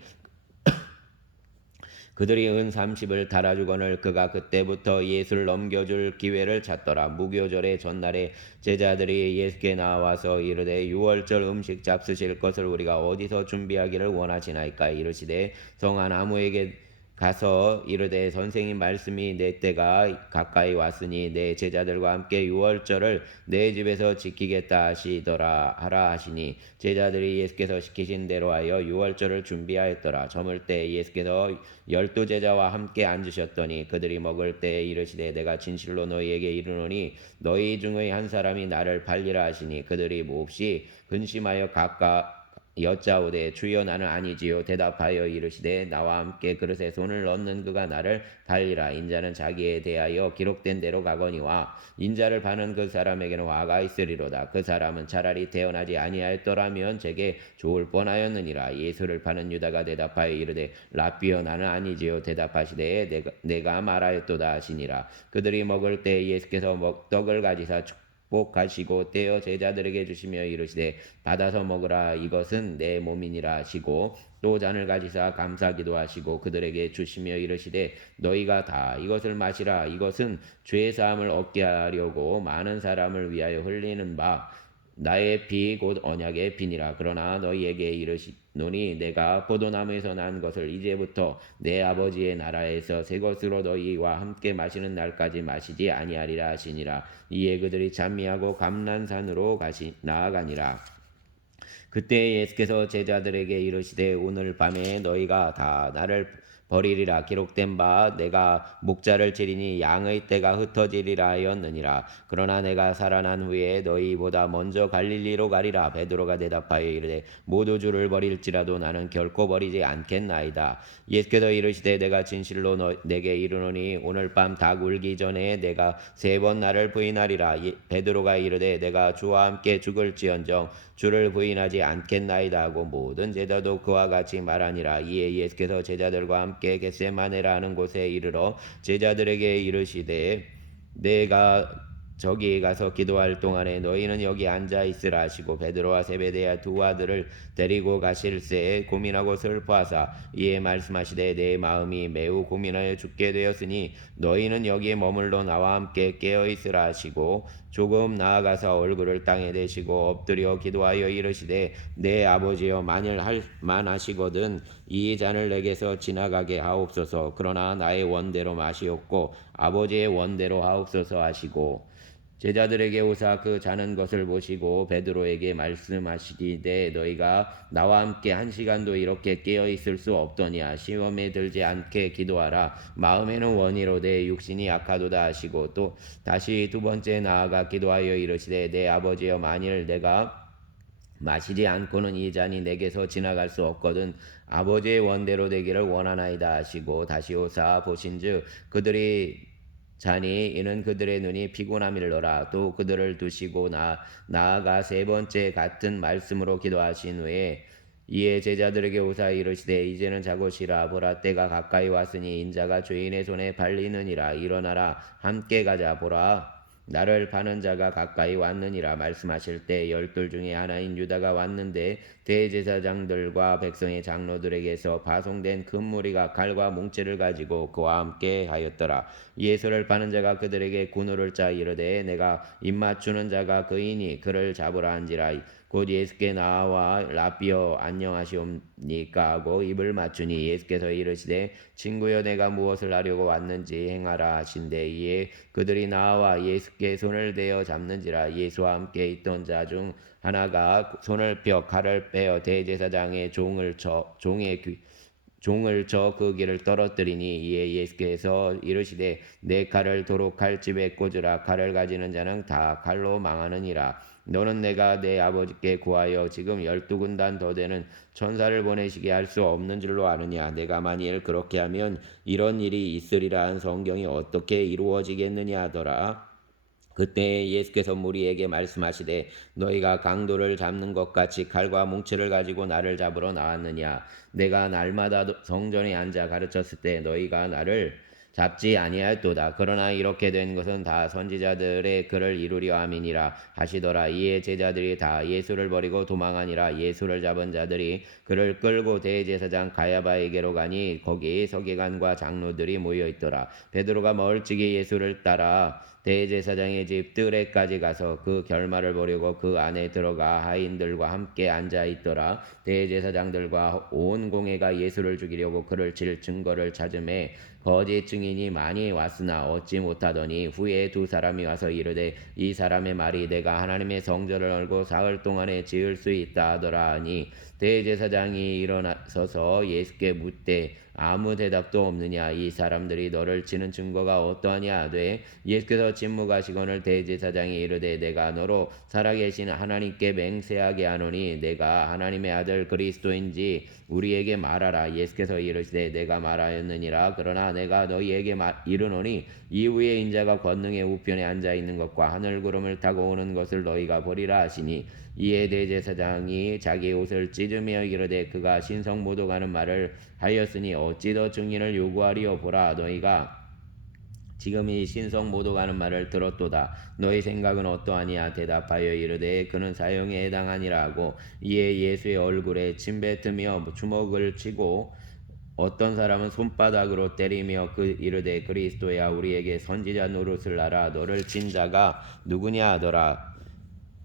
그들이 은 30을 달아주거늘 그가 그때부터 예수를 넘겨줄 기회를 찾더라. 무교절의 전날에 제자들이 예수께 나와서 이르되 유월절 음식 잡수실 것을 우리가 어디서 준비하기를 원하시나이까. 이르시되 성한 아무에게 가서 이르되 선생님 말씀이 내 때가 가까이 왔으니 내 제자들과 함께 유월절을 내 집에서 지키겠다 하시더라 하라 하시니 제자들이 예수께서 시키신 대로 하여 유월절을 준비하였더라. 저물 때 예수께서 12 제자와 함께 앉으셨더니 그들이 먹을 때 이르시되 내가 진실로 너희에게 이르노니 너희 중의 한 사람이 나를 팔리라 하시니 그들이 몹시 근심하여 각각 여짜오되 주여 나는 아니지요. 대답하여 이르시되 나와 함께 그릇에 손을 넣는 그가 나를 팔리라. 인자는 자기에 대하여 기록된 대로 가거니와 인자를 파는 그 사람에게는 화가 있으리로다. 그 사람은 차라리 태어나지 아니하였더라면 제게 좋을 뻔하였느니라. 예수를 파는 유다가 대답하여 이르되 라삐여 나는 아니지요. 대답하시되 내가 말하였도다 하시니라. 그들이 먹을 때 예수께서 떡을 가지사 축복하시고 떼어 제자들에게 주시며 이르시되 받아서 먹으라. 이것은 내 몸이니라 하시고 또 잔을 가지사 감사기도 하시고 그들에게 주시며 이르시되 너희가 다 이것을 마시라. 이것은 죄 사함을 얻게 하려고 많은 사람을 위하여 흘리는 바 나의 피 곧 언약의 피니라. 그러나 너희에게 이르시노니 내가 포도나무에서 난 것을 이제부터 내 아버지의 나라에서 새 것으로 너희와 함께 마시는 날까지 마시지 아니하리라 하시니라. 이에 그들이 찬미하고 감난산으로 나아가니라. 그때 예수께서 제자들에게 이르시되 오늘 밤에 너희가 다 나를 버리리라. 기록된 바 내가 목자를 치리니 양의 떼가 흩어지리라 하였느니라. 그러나 내가 살아난 후에 너희보다 먼저 갈릴리로 가리라. 베드로가 대답하여 이르되 모두 주를 버릴지라도 나는 결코 버리지 않겠나이다. 예수께서 이르시되 내가 진실로 내게 이르노니 오늘 밤 닭 울기 전에 내가 3번 나를 부인하리라. 베드로가 이르되 내가 주와 함께 죽을지언정 주를 부인하지 않겠나이다 하고 모든 제자도 그와 같이 말하니라. 이에 예수께서 제자들과 함께 겟세마네라 하는 곳에 이르러 제자들에게 이르시되 내가 저기 가서 기도할 동안에 너희는 여기 앉아 있으라 하시고 베드로와 세베대야 2 아들을 데리고 가실새 고민하고 슬퍼하사 이에 말씀하시되 내 마음이 매우 고민하여 죽게 되었으니 너희는 여기에 머물러 나와 함께 깨어 있으라 하시고 조금 나아가서 얼굴을 땅에 대시고 엎드려 기도하여 이르시되 내 아버지여 만일 할 만하시거든 이 잔을 내게서 지나가게 하옵소서. 그러나 나의 원대로 마시옵고 아버지의 원대로 하옵소서 하시고 제자들에게 오사 그 자는 것을 보시고 베드로에게 말씀하시기되 너희가 나와 함께 1시간도 이렇게 깨어 있을 수 없더냐. 시험에 들지 않게 기도하라. 마음에는 원이로되 육신이 약하도다 하시고 또 다시 2번째 나아가 기도하여 이르시되 내 아버지여 만일 내가 마시지 않고는 이 잔이 내게서 지나갈 수 없거든 아버지의 원대로 되기를 원하나이다 하시고 다시 오사 보신즉 그들이 자니 이는 그들의 눈이 피곤함일러라. 또 그들을 두시고 나아가 3번째 같은 말씀으로 기도하신 후에 이에 제자들에게 오사 이르시되 이제는 자고 쉬라. 보라 때가 가까이 왔으니 인자가 죄인의 손에 팔리느니라. 일어나라 함께 가자. 보라 나를 파는 자가 가까이 왔느니라. 말씀하실 때 12 중에 하나인 유다가 왔는데 대제사장들과 백성의 장로들에게서 파송된 큰 무리가 칼과 뭉치를 가지고 그와 함께 하였더라. 예수를 파는 자가 그들에게 군우를 짜 이르되 내가 입맞추는 자가 그이니 그를 잡으라 한지라. 곧 예수께 나와 라비어 안녕하시옵니까 하고 입을 맞추니 예수께서 이르시되 친구여 내가 무엇을 하려고 왔는지 행하라 하신대. 이에 그들이 나와 예수께 손을 대어 잡는지라. 예수와 함께 있던 자 중 하나가 손을 펴 칼을 빼어 대제사장의 종을 쳐 그 길을 떨어뜨리니 이에 예수께서 이르시되 내 칼을 도로 칼집에 꽂으라. 칼을 가지는 자는 다 칼로 망하느니라. 너는 내가 내 아버지께 구하여 지금 12군단 더 되는 천사를 보내시게 할 수 없는 줄로 아느냐. 내가 만일 그렇게 하면 이런 일이 있으리라 한 성경이 어떻게 이루어지겠느냐 하더라. 그때 예수께서 무리에게 말씀하시되 너희가 강도를 잡는 것 같이 칼과 뭉치를 가지고 나를 잡으러 나왔느냐. 내가 날마다 성전에 앉아 가르쳤을 때 너희가 나를 잡지 아니하였도다. 그러나 이렇게 된 것은 다 선지자들의 글을 이루려 함이니라 하시더라. 이에 제자들이 다 예수를 버리고 도망하니라. 예수를 잡은 자들이 그를 끌고 대제사장 가야바에게로 가니 거기 서기관과 장로들이 모여 있더라. 베드로가 멀찍이 예수를 따라 대제사장의 집 뜰에까지 가서 그 결말을 보려고 그 안에 들어가 하인들과 함께 앉아 있더라. 대제사장들과 온 공회가 예수를 죽이려고 그를 칠 증거를 찾음에 거짓 증인이 많이 왔으나 얻지 못하더니 후에 2 사람이 와서 이르되 이 사람의 말이 내가 하나님의 성전을 얼고 사흘 동안에 지을 수 있다 하더라 하니 대제사장이 일어나서서 예수께 묻되 아무 대답도 없느냐. 이 사람들이 너를 치는 증거가 어떠하냐 하되 예수께서 침묵하시거늘 대제사장이 이르되 내가 너로 살아계신 하나님께 맹세하게 하노니 내가 하나님의 아들 그리스도인지 우리에게 말하라. 예수께서 이르시되 내가 말하였느니라. 그러나 내가 너희에게 이르노니 이후에 인자가 권능의 우편에 앉아 있는 것과 하늘 구름을 타고 오는 것을 너희가 보리라 하시니 이에 대제사장이 자기 옷을 찢으며 이르되 그가 신성모독하는 말을 하였으니 어찌 더 증인을 요구하리요. 보라 너희가 지금 이 신성모독하는 말을 들었도다. 너희 생각은 어떠하냐. 대답하여 이르되 그는 사형에 해당하니라 하고 이에 예수의 얼굴에 침 뱉으며 주먹을 치고 어떤 사람은 손바닥으로 때리며 이르되 그리스도야 우리에게 선지자 노릇을 하라. 너를 친 자가 누구냐 하더라.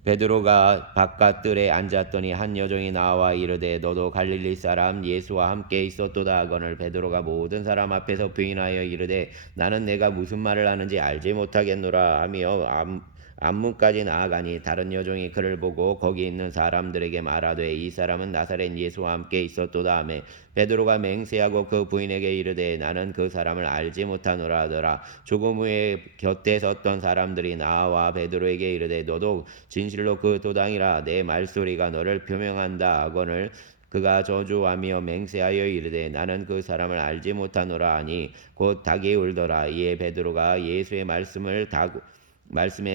베드로가 바깥 뜰에 앉았더니 한 여종이 나와 이르되 너도 갈릴리 사람 예수와 함께 있었도다 하거늘 베드로가 모든 사람 앞에서 부인하여 이르되 나는 내가 무슨 말을 하는지 알지 못하겠노라 하며 앞문까지 나아가니 다른 여종이 그를 보고 거기 있는 사람들에게 말하되 이 사람은 나사렛 예수와 함께 있었도다 하매 베드로가 맹세하고 그 부인에게 이르되 나는 그 사람을 알지 못하노라 하더라. 조금 후에 곁에 섰던 사람들이 나와 베드로에게 이르되 너도 진실로 그 도당이라 내 말소리가 너를 표명한다 하거늘 그가 저주하며 맹세하여 이르되 나는 그 사람을 알지 못하노라 하니 곧 닭이 울더라. 이에 베드로가 예수의 말씀에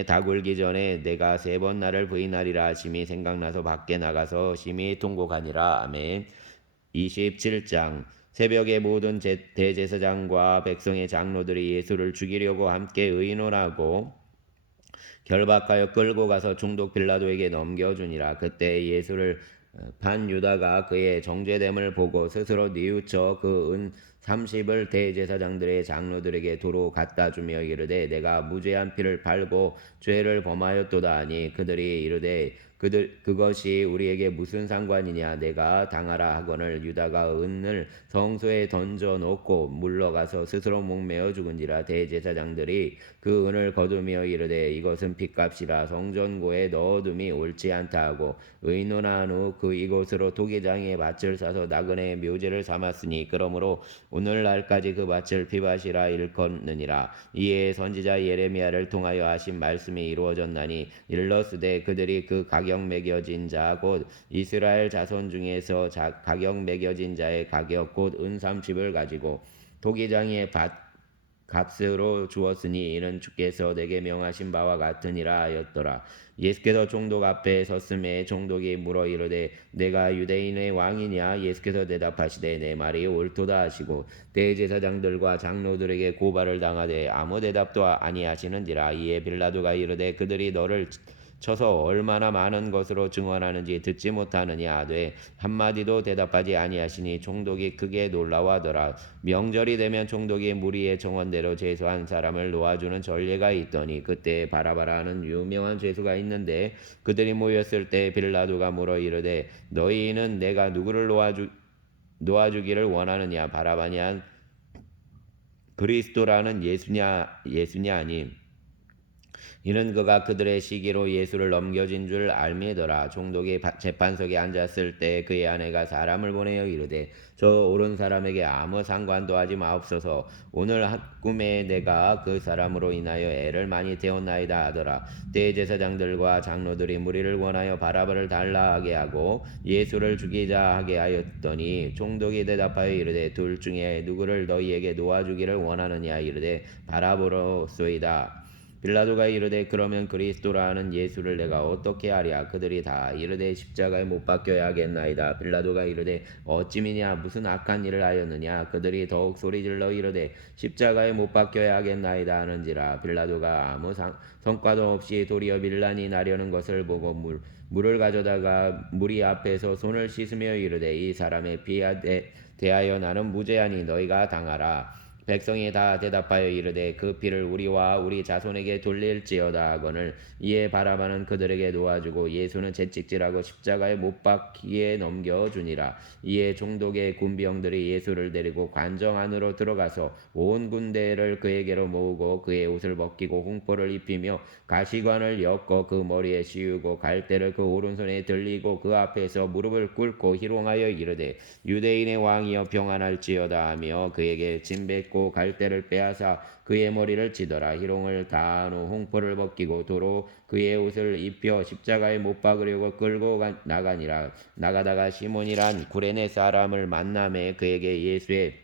닭 울기 전에 내가 3번 나를 부인하리라 하심이 생각나서 밖에 나가서 심히 통곡하니라. 아멘. 27장 새벽에 모든 대제사장과 백성의 장로들이 예수를 죽이려고 함께 의논하고 결박하여 끌고 가서 총독 빌라도에게 넘겨주니라. 그때 예수를 판 유다가 그의 정죄됨을 보고 스스로 뉘우쳐 그 은 30을 대제사장들의 장로들에게 도로 갖다 주며 이르되 내가 무죄한 피를 팔고 죄를 범하였도다 하니 그들이 이르되 그것이 우리에게 무슨 상관이냐 내가 당하라 하거늘 유다가 은을 성소에 던져 놓고 물러가서 스스로 목매어 죽은지라. 대제사장들이 그 은을 거두며 이르되 이것은 핏값이라 성전고에 넣어둠이 옳지 않다 하고 의논한 후 그 이곳으로 도기장에 밭을 사서 나그네의 묘제를 삼았으니 그러므로 오늘날까지 그 밭을 피밭이라 일컫느니라. 이에 선지자 예레미야를 통하여 하신 말씀이 이루어졌나니 일러스되 그들이 그 가격 매겨진 자 곧 이스라엘 자손 중에서 가격 매겨진 자의 가격 곧 은 30을 가지고 도기장의 밭 값으로 주었으니 이는 주께서 내게 명하신 바와 같으니라 하였더라. 예수께서 총독 앞에 섰음에 총독이 물어 이르되 내가 유대인의 왕이냐. 예수께서 대답하시되 내 말이 옳도다 하시고 대제사장들과 장로들에게 고발을 당하되 아무 대답도 아니하시는지라. 이에 빌라도가 이르되 그들이 너를 쳐서 얼마나 많은 것으로 증언하는지 듣지 못하느냐 하되 한마디도 대답하지 아니하시니 총독이 크게 놀라워하더라. 명절이 되면 총독이 무리의 정원대로 제수한 사람을 놓아주는 전례가 있더니 그때 바라바라 하는 유명한 죄수가 있는데 그들이 모였을 때 빌라도가 물어 이르되 너희는 내가 누구를 놓아주기를 원하느냐. 바라바냐 그리스도라는 예수냐 하니 이는 그가 그들의 시기로 예수를 넘겨진 줄 알미더라. 총독이 재판석에 앉았을 때 그의 아내가 사람을 보내어 이르되 저 옳은 사람에게 아무 상관도 하지 마옵소서. 오늘 꿈에 내가 그 사람으로 인하여 애를 많이 태웠나이다 하더라. 대제사장들과 장로들이 무리를 원하여 바라바를 달라 하게 하고 예수를 죽이자 하게 하였더니 총독이 대답하여 이르되 둘 중에 누구를 너희에게 놓아주기를 원하느냐. 이르되 바라보로소이다. 빌라도가 이르되 그러면 그리스도라 하는 예수를 내가 어떻게 하랴. 그들이 다 이르되 십자가에 못 박혀야 하겠나이다. 빌라도가 이르되 어찌미냐 무슨 악한 일을 하였느냐. 그들이 더욱 소리질러 이르되 십자가에 못 박혀야 하겠나이다 하는지라. 빌라도가 아무 성과도 없이 도리어 빌란이 나려는 것을 보고 물을 가져다가 무리 앞에서 손을 씻으며 이르되 이 사람의 피에 대하여 나는 무죄하니 너희가 당하라. 백성이 다 대답하여 이르되 그 피를 우리와 우리 자손에게 돌릴지어다 하거늘 이에 바라바는 그들에게 놓아주고 예수는 채찍질하고 십자가에 못 박히게 넘겨주니라. 이에 총독의 군병들이 예수를 데리고 관정 안으로 들어가서 온 군대를 그에게로 모으고 그의 옷을 벗기고 홍포를 입히며 가시관을 엮어 그 머리에 씌우고 갈대를 그 오른손에 들리고 그 앞에서 무릎을 꿇고 희롱하여 이르되 유대인의 왕이여 평안할지어다 하며 그에게 침 뱉고 갈대를 빼앗아 그의 머리를 치더라. 희롱을 다한 후 홍포를 벗기고 도로 그의 옷을 입혀 십자가에 못 박으려고 끌고 나가니라. 나가다가 시몬이란 구레네 사람을 만남에 그에게 예수의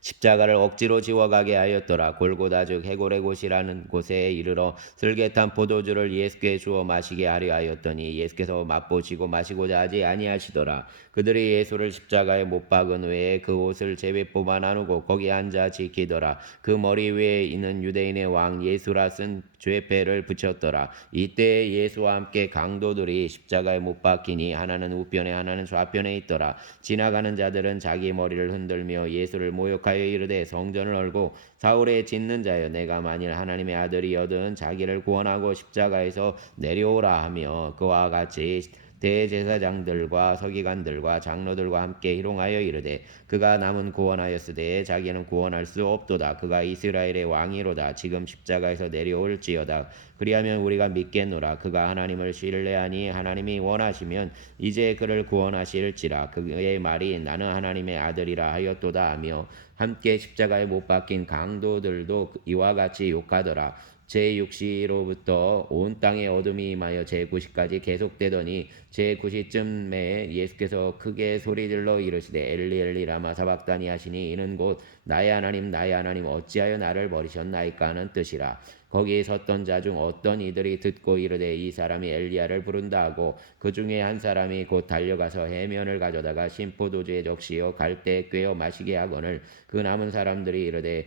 십자가를 억지로 지워가게 하였더라. 골고다 즉 해골의 곳이라는 곳에 이르러 슬개탄 포도주를 예수께 주어 마시게 하려 하였더니 예수께서 맛보시고 마시고자 하지 아니하시더라. 그들이 예수를 십자가에 못 박은 후에 그 옷을 제비 뽑아 나누고 거기 앉아 지키더라. 그 머리 위에 있는 유대인의 왕 예수라 쓴 죄패를 붙였더라. 이때 예수와 함께 강도들이 십자가에 못 박히니 하나는 우편에 하나는 좌편에 있더라. 지나가는 자들은 자기 머리를 흔들며 예수를 모욕하여 이르되 성전을 얼고 사울의 짓는 자여 내가 만일 하나님의 아들이여든 자기를 구원하고 십자가에서 내려오라 하며 그와 같이 대제사장들과 서기관들과 장로들과 함께 희롱하여 이르되 그가 남은 구원하였으되 자기는 구원할 수 없도다. 그가 이스라엘의 왕이로다. 지금 십자가에서 내려올지어다. 그리하면 우리가 믿겠노라. 그가 하나님을 신뢰하니 하나님이 원하시면 이제 그를 구원하실지라. 그의 말이 나는 하나님의 아들이라 하였도다 하며 함께 십자가에 못 박힌 강도들도 이와 같이 욕하더라. 제6시로부터 온 땅에 어둠이 임하여 제9시까지 계속되더니 제9시쯤에 예수께서 크게 소리질러 이르시되 엘리 엘리 라마 사박다니 하시니 이는 곧 나의 하나님 어찌하여 나를 버리셨나이까 하는 뜻이라. 거기 섰던 자 중 어떤 이들이 듣고 이르되 이 사람이 엘리야를 부른다 하고 그 중에 한 사람이 곧 달려가서 해면을 가져다가 심포도주에 적시어 갈대에 꿰어 마시게 하거늘 그 남은 사람들이 이르되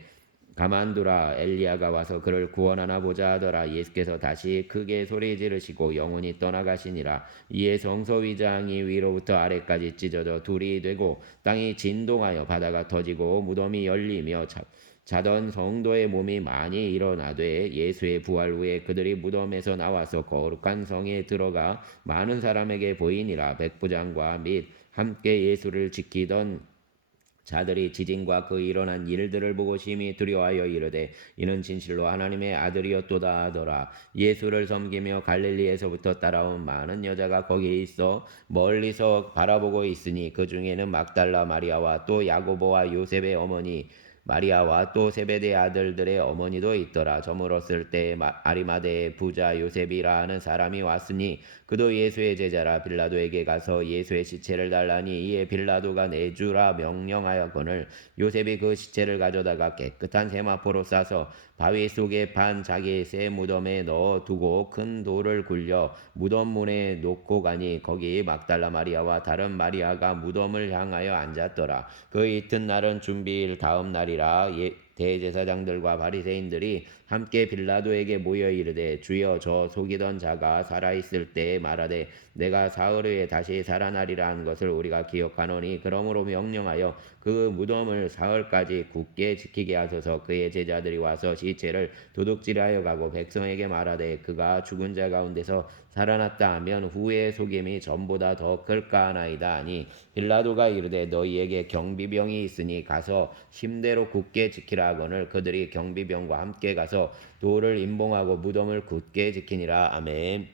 가만두라 엘리야가 와서 그를 구원하나 보자 하더라. 예수께서 다시 크게 소리 지르시고 영혼이 떠나가시니라. 이에 성소위장이 위로부터 아래까지 찢어져 둘이 되고 땅이 진동하여 바다가 터지고 무덤이 열리며 자던 성도의 몸이 많이 일어나되 예수의 부활 후에 그들이 무덤에서 나와서 거룩한 성에 들어가 많은 사람에게 보이니라. 백부장과 및 함께 예수를 지키던 자들이 지진과 그 일어난 일들을 보고 심히 두려워하여 이르되 이는 진실로 하나님의 아들이었도다 하더라. 예수를 섬기며 갈릴리에서부터 따라온 많은 여자가 거기에 있어 멀리서 바라보고 있으니 그 중에는 막달라 마리아와 또 야고보와 요셉의 어머니 마리아와 또 세베대 아들들의 어머니도 있더라. 저물었을 때 아리마대의 부자 요셉이라 하는 사람이 왔으니 그도 예수의 제자라. 빌라도에게 가서 예수의 시체를 달라니 이에 빌라도가 내주라 명령하였거늘 요셉이 그 시체를 가져다가 깨끗한 세마포로 싸서 바위 속에 판 자기 새 무덤에 넣어두고 큰 돌을 굴려 무덤 문에 놓고 가니 거기 막달라 마리아와 다른 마리아가 무덤을 향하여 앉았더라. 그 이튿날은 준비일 다음 날이라. 대제사장들과 바리새인들이 함께 빌라도에게 모여 이르되 주여 저 속이던 자가 살아있을 때에 말하되 내가 사흘 후에 다시 살아나리라 한 것을 우리가 기억하노니 그러므로 명령하여 그 무덤을 사흘까지 굳게 지키게 하소서. 그의 제자들이 와서 시체를 도둑질하여 가고 백성에게 말하되 그가 죽은 자 가운데서 살아났다 하면 후에 속임이 전보다 더 클까 하나이다 하니 빌라도가 이르되 너희에게 경비병이 있으니 가서 힘대로 굳게 지키라 하거늘 그들이 경비병과 함께 가서 돌을 임봉하고 무덤을 굳게 지키니라. 아멘.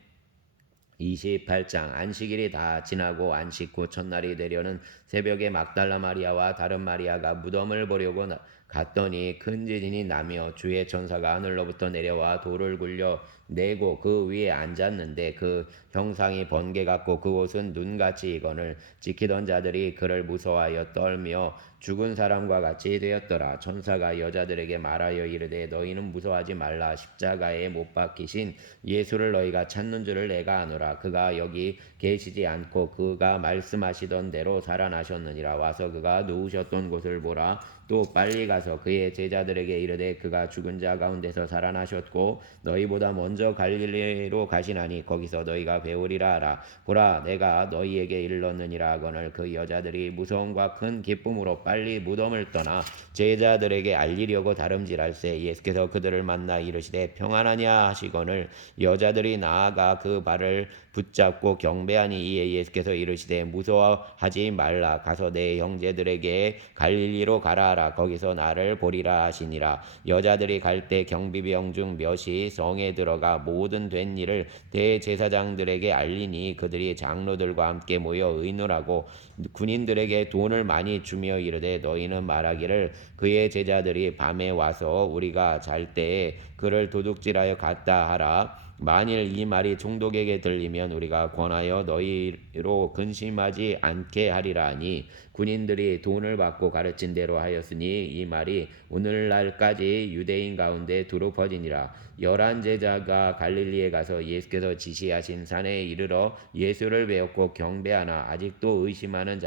28장 안식일이 다 지나고 안식 후 첫날이 되려는 새벽에 막달라 마리아와 다른 마리아가 무덤을 보려고 갔더니 큰 지진이 나며 주의 천사가 하늘로부터 내려와 돌을 굴려 내고 그 위에 앉았는데 그 형상이 번개 같고 그곳은 눈같이 이거늘 지키던 자들이 그를 무서워하여 떨며 죽은 사람과 같이 되었더라. 천사가 여자들에게 말하여 이르되 너희는 무서워하지 말라. 십자가에 못 박히신 예수를 너희가 찾는 줄을 내가 아노라. 그가 여기 계시지 않고 그가 말씀하시던 대로 살아나셨느니라. 와서 그가 누우셨던 곳을 보라. 또 빨리 가서 그의 제자들에게 이르되 그가 죽은 자 가운데서 살아나셨고 너희보다 먼저 갈릴리로 가시나니 거기서 너희가 배우리라 하라. 보라 내가 너희에게 일렀느니라 하거늘 그 여자들이 무서움과 큰 기쁨으로 빨리 무덤을 떠나 제자들에게 알리려고 다름질할세 예수께서 그들을 만나 이르시되 평안하냐 하시거늘 여자들이 나아가 그 발을 붙잡고 경배하니 이에 예수께서 이르시되 무서워하지 말라. 가서 내 형제들에게 갈릴리로 가라 하라. 거기서 나를 보리라 하시니라. 여자들이 갈 때 경비병 중 몇이 성에 들어가 모든 된 일을 대제사장들에게 알리니 그들이 장로들과 함께 모여 의논하고 군인들에게 돈을 많이 주며 이르되 너희는 말하기를 그의 제자들이 밤에 와서 우리가 잘 때에 그를 도둑질하여 갔다 하라. 만일 이 말이 총독에게 들리면 우리가 권하여 너희로 근심하지 않게 하리라 하니 군인들이 돈을 받고 가르친 대로 하였으니 이 말이 오늘날까지 유대인 가운데 두루 퍼지니라. 11 제자가 갈릴리에 가서 예수께서 지시하신 산에 이르러 예수를 배웠고 경배하나 아직도 의심하는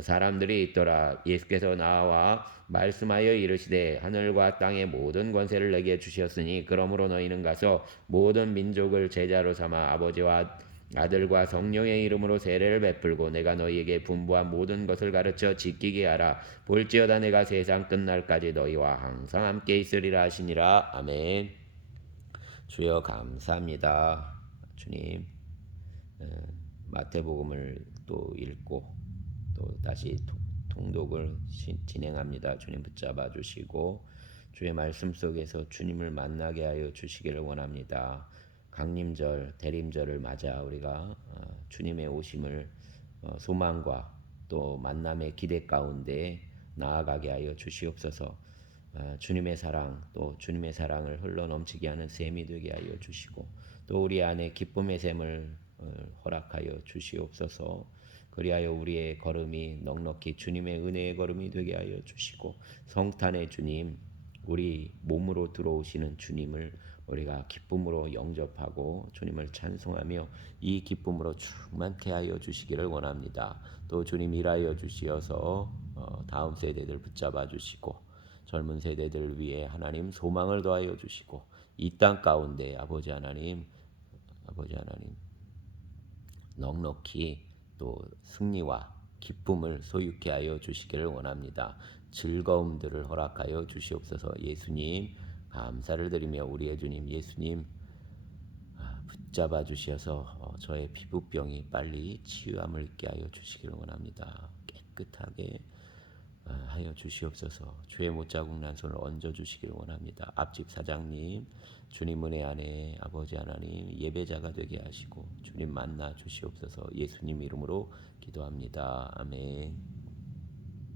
사람들이 있더라. 예수께서 나와 말씀하여 이르시되 하늘과 땅의 모든 권세를 내게 주셨으니 그러므로 너희는 가서 모든 민족을 제자로 삼아 아버지와 아들과 성령의 이름으로 세례를 베풀고 내가 너희에게 분부한 모든 것을 가르쳐 지키게 하라. 볼지어다 내가 세상 끝날까지 너희와 항상 함께 있으리라 하시니라. 아멘. 주여 감사합니다. 주님 마태복음을 또 읽고 또 다시 통독을 진행합니다. 주님 붙잡아 주시고 주의 말씀 속에서 주님을 만나게 하여 주시기를 원합니다. 강림절, 대림절을 맞아 우리가 주님의 오심을 소망과 또 만남의 기대 가운데 나아가게 하여 주시옵소서. 주님의 사랑 또 주님의 사랑을 흘러 넘치게 하는 셈이 되게 하여 주시고 또 우리 안에 기쁨의 셈을 허락하여 주시옵소서. 그리하여 우리의 걸음이 넉넉히 주님의 은혜의 걸음이 되게 하여 주시고 성탄의 주님 우리 몸으로 들어오시는 주님을 우리가 기쁨으로 영접하고 주님을 찬송하며 이 기쁨으로 충만케 하여 주시기를 원합니다. 또 주님 일하여 주시어서 다음 세대들 붙잡아 주시고 젊은 세대들 위해 하나님 소망을 더하여 주시고 이 땅 가운데 아버지 하나님 넉넉히 또 승리와 기쁨을 소유케 하여 주시기를 원합니다. 즐거움들을 허락하여 주시옵소서. 예수님 감사를 드리며 우리의 주님 예수님 붙잡아 주셔서 저의 피부병이 빨리 치유함을 있게 하여 주시기를 원합니다. 깨끗하게 하여 주시옵소서. 주의 못자국 난 손을 얹어 주시기를 원합니다. 앞집 사장님 주님 은혜 안에 아버지 하나님 예배자가 되게 하시고 주님 만나 주시옵소서. 예수님 이름으로 기도합니다. 아멘.